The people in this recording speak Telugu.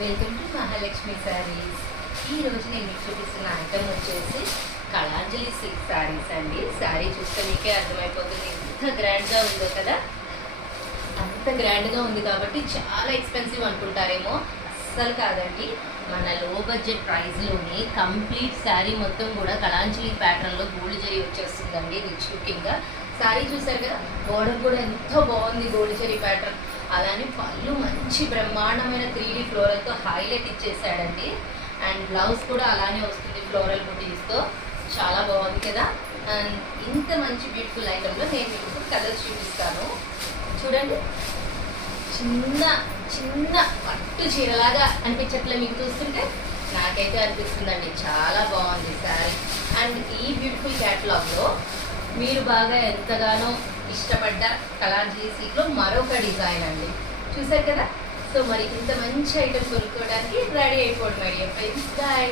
Welcome to Mahalakshmi saris. ఈ రోజు నేను మీకు చూపిస్తున్న ఐటమ్ వచ్చేసి కళాంజలి సిల్క్ శారీస్ అండి. శారీ చూస్తే మీకే అర్థమైపోతుంది ఎంత గ్రాండ్గా ఉందో కదా. అంత గ్రాండ్గా ఉంది కాబట్టి చాలా ఎక్స్పెన్సివ్ అనుకుంటారేమో. అస్సలు కాదండి, మన లో బడ్జెట్ ప్రైస్లోని కంప్లీట్ శారీ మొత్తం కూడా కళాంజలి ప్యాటర్న్లో గోల్డ్ జరీ వచ్చేస్తుందండి. రిచ్ లుకింగ్గా శారీ చూసారు కదా, బోర్డర్ కూడా ఎంతో బాగుంది గోల్డ్ జరీ ప్యాటర్న్. అలానే పళ్ళు మంచి బ్రహ్మాండమైన 3D ఫ్లోరల్తో హైలైట్ ఇచ్చేసాడండి. అండ్ బ్లౌజ్ కూడా అలానే వస్తుంది ఫ్లోరల్ బుటీస్తో. చాలా బాగుంది కదా. అండ్ ఇంత మంచి బ్యూటిఫుల్ ఐటెంలో నేను మీకు కలర్స్ చూపిస్తాను. చూడండి, చిన్న చిన్న పట్టు చీరలాగా అనిపించట్లే మీకు చూస్తుంటే? నాకైతే అనిపిస్తుందండి. చాలా బాగుంది శారీ. అండ్ ఈ బ్యూటిఫుల్ క్యాటలాగ్లో మీరు బాగా ఎంతగానో ఇష్టపడ్డ కళాంజలి సిల్క్లో మరొక డిజైన్ అండి. చూసారు కదా. సో మరి ఇంత మంచి ఐటమ్ కొనుక్కోవడానికి రెడీ అయిపోండి మై డియర్ ఫ్రెండ్స్. బాయ్.